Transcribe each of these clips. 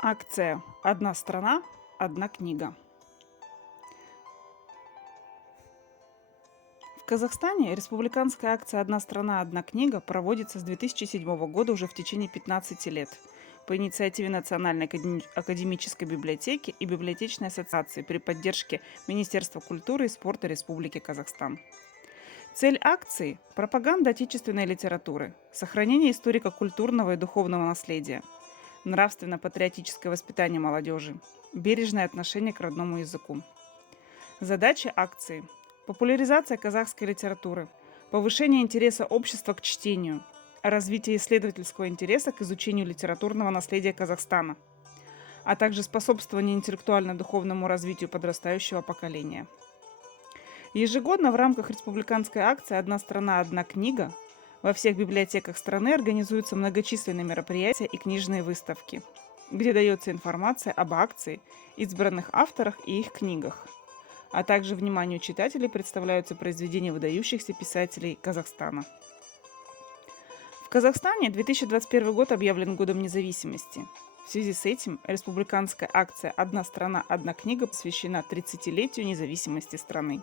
Акция «Одна страна, одна книга». В Казахстане республиканская акция «Одна страна, одна книга» проводится с 2007 года уже в течение 15 лет по инициативе Национальной академической библиотеки и Библиотечной ассоциации при поддержке Министерства культуры и спорта Республики Казахстан. Цель акции – пропаганда отечественной литературы, сохранение историко-культурного и духовного наследия, нравственно-патриотическое воспитание молодежи, бережное отношение к родному языку. Задачи акции – популяризация казахской литературы, повышение интереса общества к чтению, развитие исследовательского интереса к изучению литературного наследия Казахстана, а также способствование интеллектуально-духовному развитию подрастающего поколения. Ежегодно в рамках республиканской акции «Одна страна, одна книга» во всех библиотеках страны организуются многочисленные мероприятия и книжные выставки, где дается информация об акции, избранных авторах и их книгах, а также вниманию читателей представляются произведения выдающихся писателей Казахстана. В Казахстане 2021 год объявлен годом независимости. В связи с этим республиканская акция «Одна страна, одна книга» посвящена 30-летию независимости страны.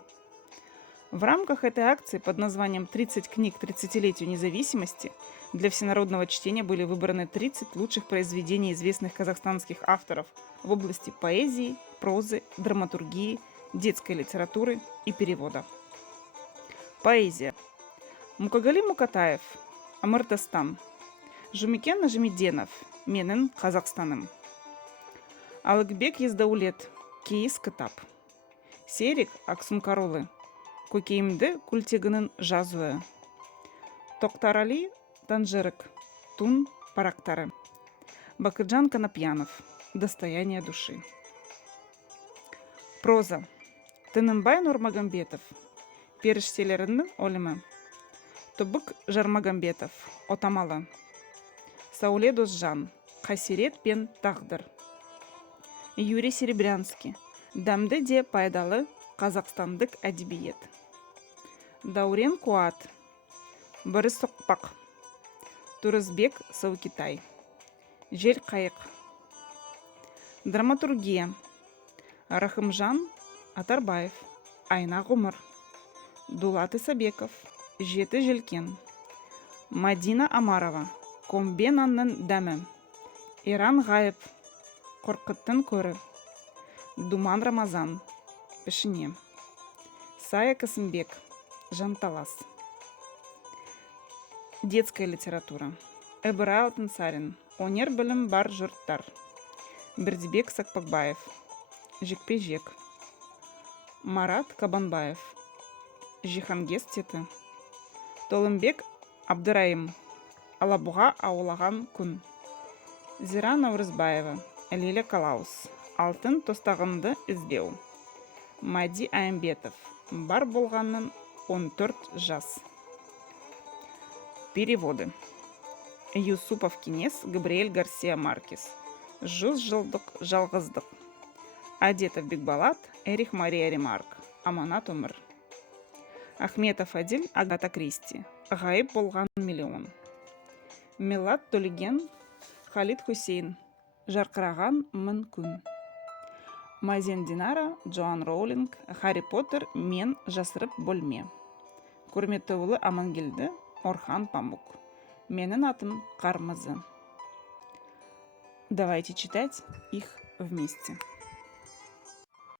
В рамках этой акции под названием «30 книг 30-летию независимости» для всенародного чтения были выбраны 30 лучших произведений известных казахстанских авторов в области поэзии, прозы, драматургии, детской литературы и перевода. Поэзия. Мукагали Мукатаев, Амыртастан, Жумикен Нажимиденов, Менің Қазақстаным. Алыкбек Ездаулет, Кейіс кітап. Серик Аксункаролы, Көкейімді күлтегінің жазуы. Тоқтарали Танжерік, Тун парақтары. Бакырджан Конопьянов, Достояние души. Проза. Тынымбай Нурмагамбетов, Періштелерінің өлімі. Тобык Жармагамбетов, Отамалы. Сауле Досжан, Қасирет пен тағдыр. Юрий Серебрянский, Дәмді де пайдалы қазақстандық әдебиет. Даурен Куат, Борис Соқпақ, Турызбек Саукитай, Жел қайық. Драматургия. Рахымжан Атарбаев, Айна ғұмыр. Дулат Исабеков, Жеті желкен. Мадина Амарова, Комбенанның дәмі. Иран Ғайып, Қорқыттың көрі. Думан Рамазан, Пішіне. Сая Касымбек, Жанталас. Детская литература. Эбірай Алтынсарин, Онер білім бар жұрттар. Бердібек Сақпақбаев, Жекпе-жек. Марат Кабанбаев, Жихангез теті. Толымбек Абдыраим, Алабуға аулаған күн. Зира Наурызбаева, Лиля Калаус, Алтын тостағымды іздеу. Мади Айымбетов, бар болғанның 14 жас. Переводы. Юсупов Кинес, Габриэль Гарсия Маркес. 100 жылдық жалғыздық. Адетов Бекбалат, Эрих Мария Ремарк, Аманат өмір. Ахметов Адиль, Агата Кристи, Ғайып болған миллион. Милат Толиген, Халид Хусейн, Жарқыраған мың күн. Мазен Динара, Джоан Роулинг, Харри Поттер мен жасырып бөлме. Құрметті ұлы Амангелді, Орхан Памук. Менің атым Қармызы. Давайте читать их вместе.